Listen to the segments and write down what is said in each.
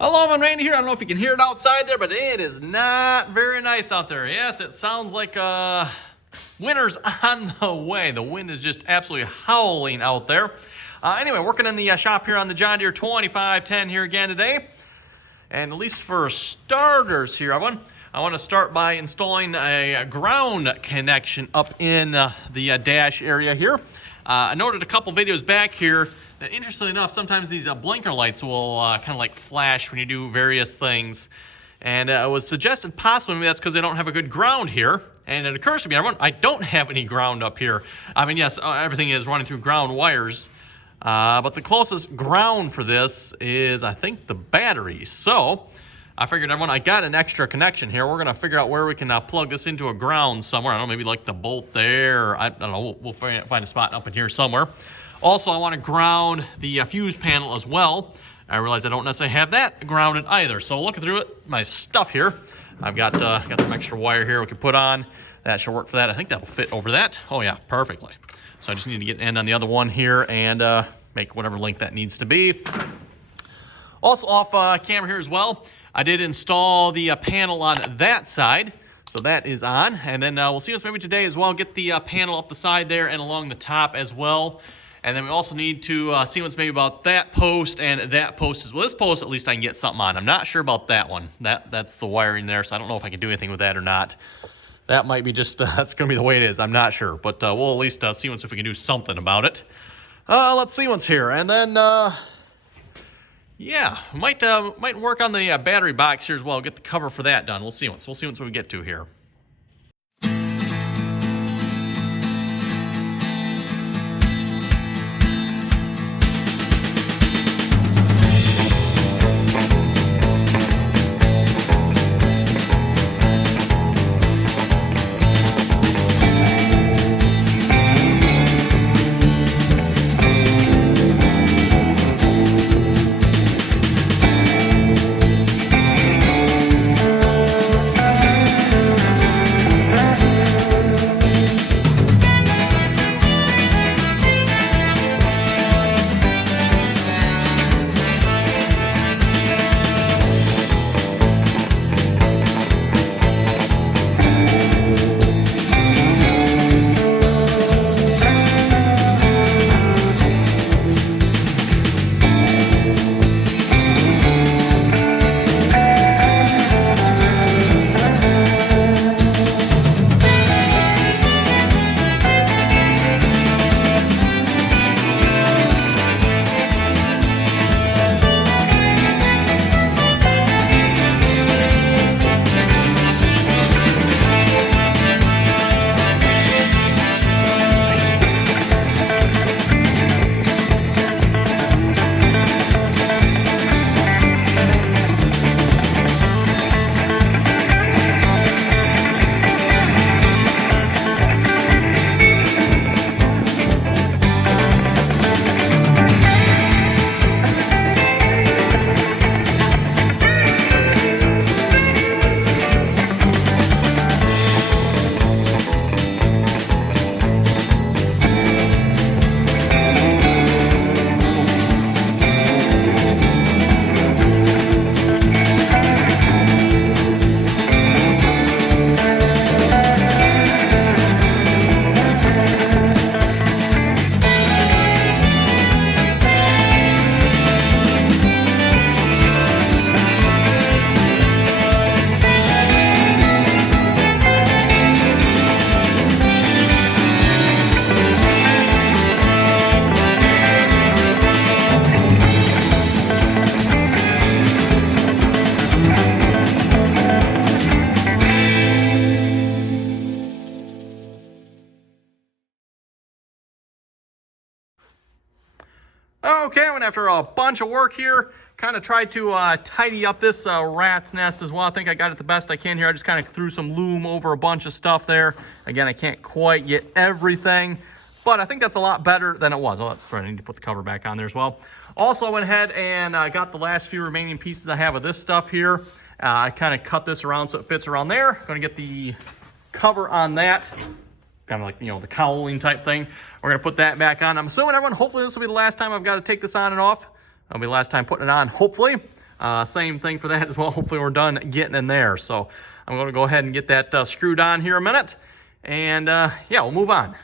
Hello, I'm Randy here. I don't know if you can hear it outside there, but it is not very nice out there. Yes, it sounds like winter's on the way. The wind is just absolutely howling out there. Anyway, working in the shop here on the John Deere 2510 here again today. And at least for starters here, I want to start by installing a ground connection up in the dash area here. I noted a couple videos back here that, interestingly enough, sometimes these blinker lights will kind of like flash when you do various things. And it was suggested possibly maybe that's because they don't have a good ground here. And it occurs to me, I don't have any ground up here. I mean, yes, everything is running through ground wires. But the closest ground for this is, I think, the battery. So I figured, I got an extra connection here. We're going to figure out where we can plug this into a ground somewhere. I don't know, maybe like the bolt there. I don't know. We'll find a spot up in here somewhere. Also, I want to ground the fuse panel as well. I realize I don't necessarily have that grounded either. So looking through it, my stuff here, I've got some extra wire here we can put on. That should work for that. I think that'll fit over that. Oh yeah, perfectly. So I just need to get an end on the other one here and make whatever length that needs to be. Also off camera here as well, I did install the panel on that side. So that is on. And then we'll see us maybe today as well, get the panel up the side there and along the top as well. And then we also need to see what's maybe about that post and that post as well. This post, at least I can get something on. I'm not sure about that one. That's the wiring there, so I don't know if I can do anything with that or not. That might be just, that's going to be the way it is. I'm not sure. But we'll at least see if we can do something about it. Let's see what's here. And then, yeah, might work on the battery box here as well. Get the cover for that done. We'll see once we get to here. Okay, I went after a bunch of work here. Kind of tried to tidy up this rat's nest as well. I think I got it the best I can here. I just kind of threw some loom over a bunch of stuff there. Again, I can't quite get everything, but I think that's a lot better than it was. Oh, that's right, I need to put the cover back on there as well. Also, I went ahead and got the last few remaining pieces I have of this stuff here. I kind of cut this around so it fits around there. Going to get the cover on that. Kind of like, you know, the cowling type thing. We're going to put that back on. I'm assuming, everyone, hopefully this will be the last time I've got to take this on and off. It'll be the last time putting it on, hopefully. Same thing for that as well. Hopefully we're done getting in there. So I'm going to go ahead and get that screwed on here a minute. And yeah, we'll move on.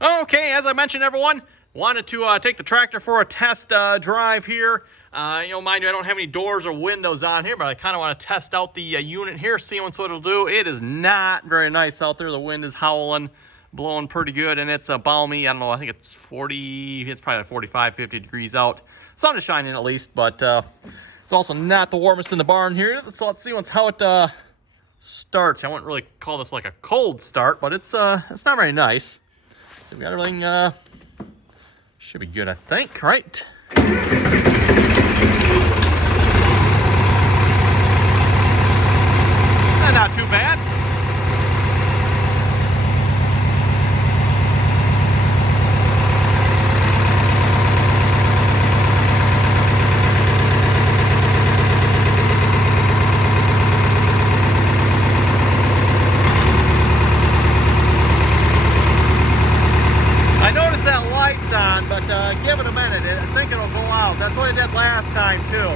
Okay, as I mentioned, everyone, wanted to take the tractor for a test drive here. Mind you, I don't have any doors or windows on here, but I kind of want to test out the unit here, see what it'll do. It is not very nice out there. The wind is howling, blowing pretty good, and it's balmy. I don't know, I think it's probably like 45, 50 degrees out. Sun is shining at least, but it's also not the warmest in the barn here. So let's see how it starts. I wouldn't really call this like a cold start, but it's not very nice. So we got everything, should be good, I think, right? Not too bad. On, but give it a minute. I think it'll go out. That's what it did last time too.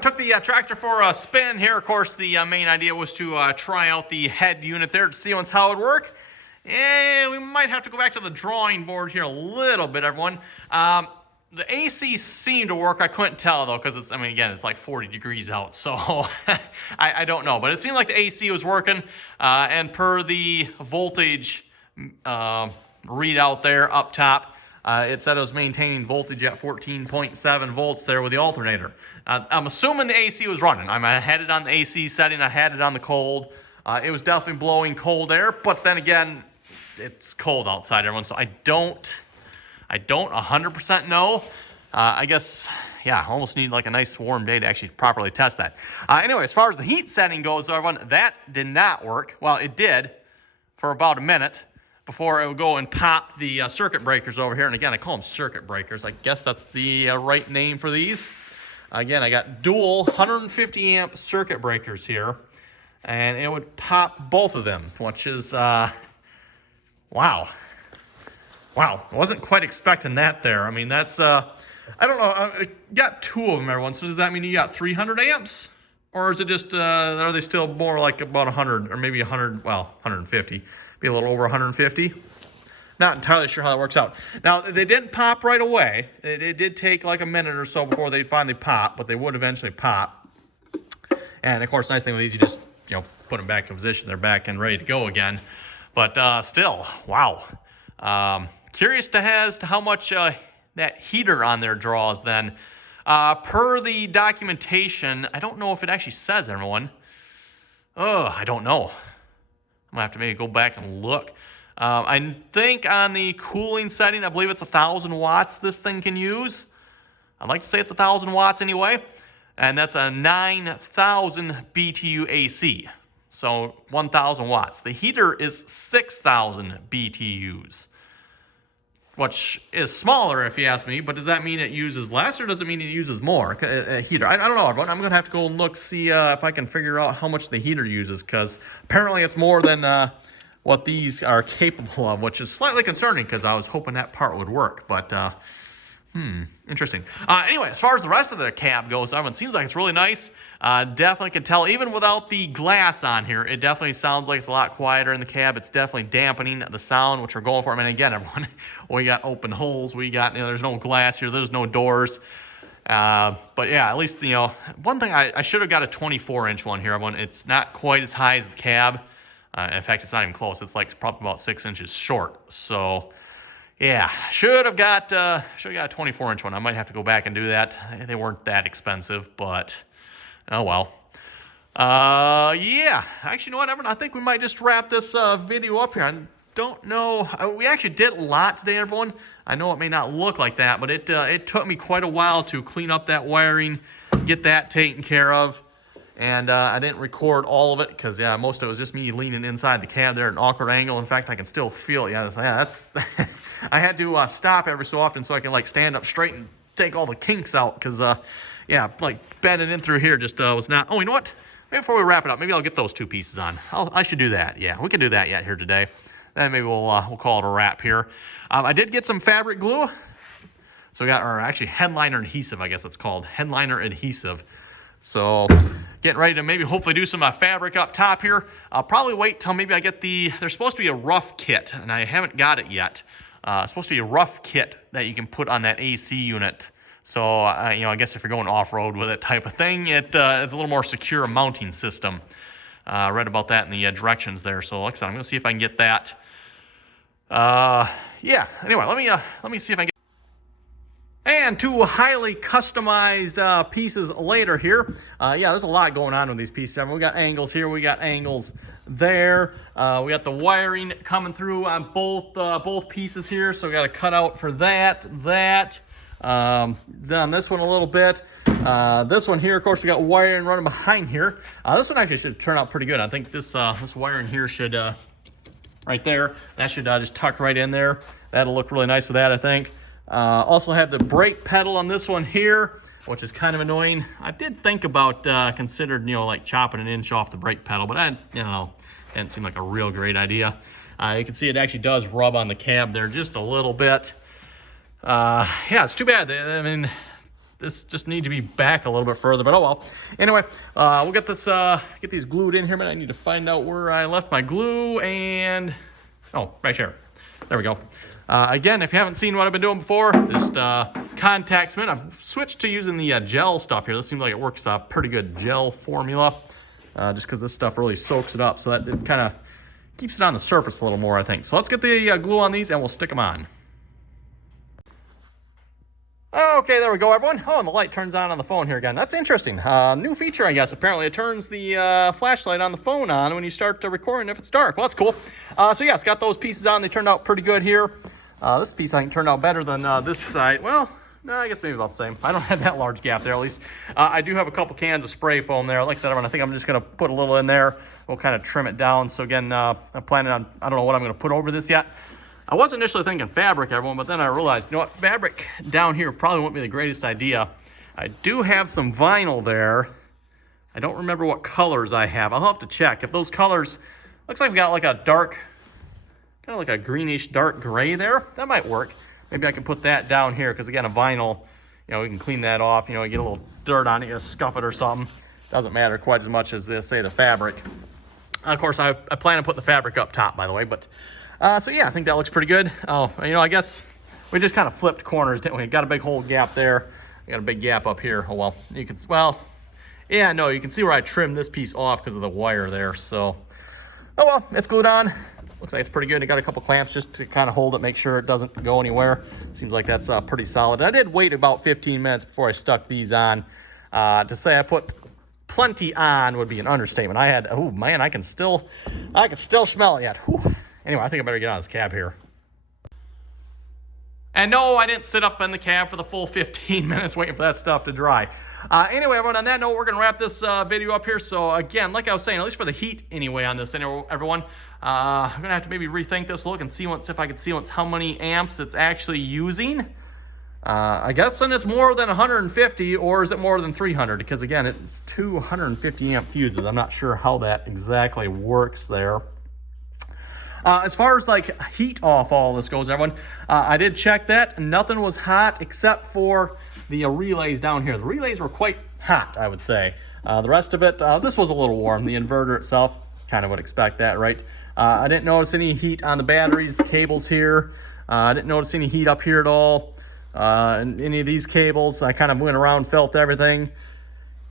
Took the tractor for a spin here. Of course, the main idea was to try out the head unit there to see how it would work. And we might have to go back to the drawing board here a little bit, everyone. The AC seemed to work. I couldn't tell, though, because it's, again, it's like 40 degrees out. So I don't know. But it seemed like the AC was working. And per the voltage readout there up top, it said it was maintaining voltage at 14.7 volts there with the alternator. I'm assuming the AC was running. I had it on the AC setting. I had it on the cold. It was definitely blowing cold air, but then again, it's cold outside, everyone, so I don't 100% know. I guess, yeah, I almost need like a nice warm day to actually properly test that. Anyway, as far as the heat setting goes, everyone, that did not work. Well, it did for about a minute before it would go and pop the circuit breakers over here. And again, I call them circuit breakers. I guess that's the right name for these. Again, I got dual 150 amp circuit breakers here, and it would pop both of them, which is, wow. I wasn't quite expecting that there. That's, I don't know, I got two of them, everyone. So does that mean you got 300 amps? Or is it just, are they still more like about 100 or maybe 100, well, 150, be a little over 150? Not entirely sure how that works out. Now, they didn't pop right away. It did take like a minute or so before they finally pop, but they would eventually pop. And of course, nice thing with these, you just, put them back in position. They're back and ready to go again. But still, wow. Curious as to how much that heater on there draws then. Per the documentation, I don't know if it actually says, everyone. Oh, I don't know. I'm gonna have to maybe go back and look. I think on the cooling setting, I believe it's 1,000 watts this thing can use. I'd like to say it's 1,000 watts anyway. And that's a 9,000 BTU AC. So 1,000 watts. The heater is 6,000 BTUs. which is smaller if you ask me, but does that mean it uses less or does it mean it uses more? A heater. I don't know, everyone. I'm going to have to go and look, see if I can figure out how much the heater uses, because apparently it's more than what these are capable of, which is slightly concerning because I was hoping that part would work, but interesting. Anyway, as far as the rest of the cab goes, everyone, seems like it's really nice. Definitely can tell, even without the glass on here, it definitely sounds like it's a lot quieter in the cab. It's definitely dampening the sound, which we're going for. I mean, again, everyone, we got open holes. We got, there's no glass here. There's no doors. But yeah, at least, one thing, I should have got a 24-inch one here, everyone. It's not quite as high as the cab. In fact, it's not even close. It's like probably about 6 inches short. So yeah, should have got a 24-inch one. I might have to go back and do that. They weren't that expensive, but oh well. Yeah, actually, you know what, everyone? I think we might just wrap this video up here. I don't know. We actually did a lot today, everyone. I know it may not look like that, but it took me quite a while to clean up that wiring, get that taken care of. And I didn't record all of it because, yeah, most of it was just me leaning inside the cab there at an awkward angle. In fact, I can still feel it. Yeah, that's I had to stop every so often so I can, like, stand up straight and take all the kinks out because, yeah, like, bending in through here just was not... Oh, you know what? Maybe before we wrap it up, maybe I'll get those two pieces on. I should do that. Yeah, we can do that yet here today. Then maybe we'll call it a wrap here. I did get some fabric glue. So we got, or actually headliner adhesive, I guess it's called. Headliner adhesive. So getting ready to maybe hopefully do some fabric up top here. I'll probably wait till maybe I get there's supposed to be a rough kit, and I haven't got it yet. It's supposed to be a rough kit that you can put on that AC unit. So, I guess if you're going off-road with it type of thing, it's a little more secure mounting system. I read about that in the directions there. So like I said, I'm going to see if I can get that. Yeah, anyway, let me see if I can get... And two highly customized pieces later here. Yeah, there's a lot going on with these pieces. We got angles here, we got angles there. We got the wiring coming through on both pieces here, so we got to cut out for that. Then this one a little bit. This one here, of course, we got wiring running behind here. This one actually should turn out pretty good. I think this wiring here should, right there, that should just tuck right in there. That'll look really nice with that, I think. Also have the brake pedal on this one here, which is kind of annoying. I did think about, considered, like chopping an inch off the brake pedal, but I, didn't seem like a real great idea. You can see it actually does rub on the cab there just a little bit. Yeah, it's too bad. I mean, this just need to be back a little bit further, but oh well. Anyway, we'll get these glued in here, but I need to find out where I left my glue and, oh, right here. There we go. Again, if you haven't seen what I've been doing before, just contact cement. I've switched to using the gel stuff here. This seems like it works pretty good gel formula, just because this stuff really soaks it up, so that it kind of keeps it on the surface a little more, I think. So let's get the glue on these and we'll stick them on. Okay, there we go, everyone. Oh, and the light turns on the phone here again. That's interesting. New feature, I guess. Apparently, it turns the flashlight on the phone on when you start recording if it's dark. Well, that's cool. So, yeah, it's got those pieces on. They turned out pretty good here. This piece, I think, turned out better than this side. Well, no, I guess maybe about the same. I don't have that large gap there, at least. I do have a couple cans of spray foam there. Like I said, everyone, I think I'm just going to put a little in there. We'll kind of trim it down. So, again, I'm planning on, I don't know what I'm going to put over this yet. I was initially thinking fabric, everyone, but then I realized, fabric down here probably wouldn't be the greatest idea. I do have some vinyl there. I don't remember what colors I have. I'll have to check. If those colors, looks like we got like a dark, kind of like a greenish dark gray there. That might work. Maybe I can put that down here because, again, a vinyl, we can clean that off. You get a little dirt on it, you scuff it or something. Doesn't matter quite as much as this, say, the fabric. Of course, I plan to put the fabric up top, by the way, but... so yeah, I think that looks pretty good. Oh, I guess we just kind of flipped corners, didn't we? Got a big hole gap there. We got a big gap up here. Oh, well, you can see where I trimmed this piece off because of the wire there. So, oh, well, it's glued on. Looks like it's pretty good. I got a couple clamps just to kind of hold it, make sure it doesn't go anywhere. Seems like that's pretty solid. I did wait about 15 minutes before I stuck these on. To say I put plenty on would be an understatement. Oh man, I can still smell it yet. Whew. Anyway, I think I better get on this cab here. And no, I didn't sit up in the cab for the full 15 minutes waiting for that stuff to dry. Anyway, everyone, on that note, we're going to wrap this video up here. So again, like I was saying, at least for the heat anyway on this, everyone, I'm going to have to maybe rethink this look and see once if I can see once how many amps it's actually using. I guess then it's more than 150, or is it more than 300? Because again, it's 250 amp fuses. I'm not sure how that exactly works there. As far as like heat off all this goes, everyone, I did check that. Nothing was hot except for the relays down here. The relays were quite hot, I would say. The rest of it, this was a little warm. The inverter itself, kind of would expect that, right? I didn't notice any heat on the batteries, the cables here. I didn't notice any heat up here at all. Any of these cables, I kind of went around, felt everything.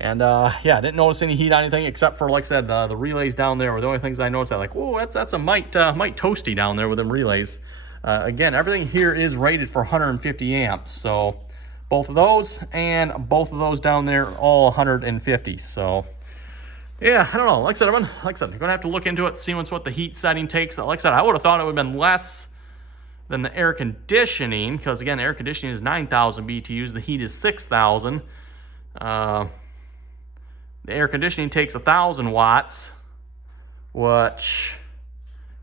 And yeah, I didn't notice any heat on anything except for, like I said, the relays down there were the only things I noticed. Like, whoa, that's a mite toasty down there with them relays. Again, everything here is rated for 150 amps. So both of those and both of those down there, all 150. So yeah, I don't know. Like I said, everyone, like I said, I'm gonna have to look into it, see what the heat setting takes. Like I said, I would have thought it would have been less than the air conditioning, because again, air conditioning is 9,000 BTUs, the heat is 6,000. The air conditioning takes 1,000 watts, which,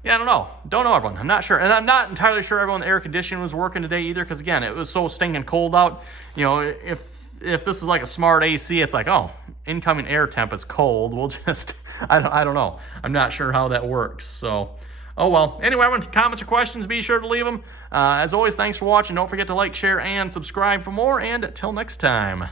yeah, I don't know, everyone. I'm not sure, and I'm not entirely sure everyone the air conditioning was working today either, because again, it was so stinking cold out. You know, if this is like a smart AC, it's like, oh, incoming air temp is cold. We'll just, I don't know. I'm not sure how that works. So, oh well. Anyway, everyone, comments or questions, be sure to leave them. As always, thanks for watching. Don't forget to like, share, and subscribe for more. And until next time.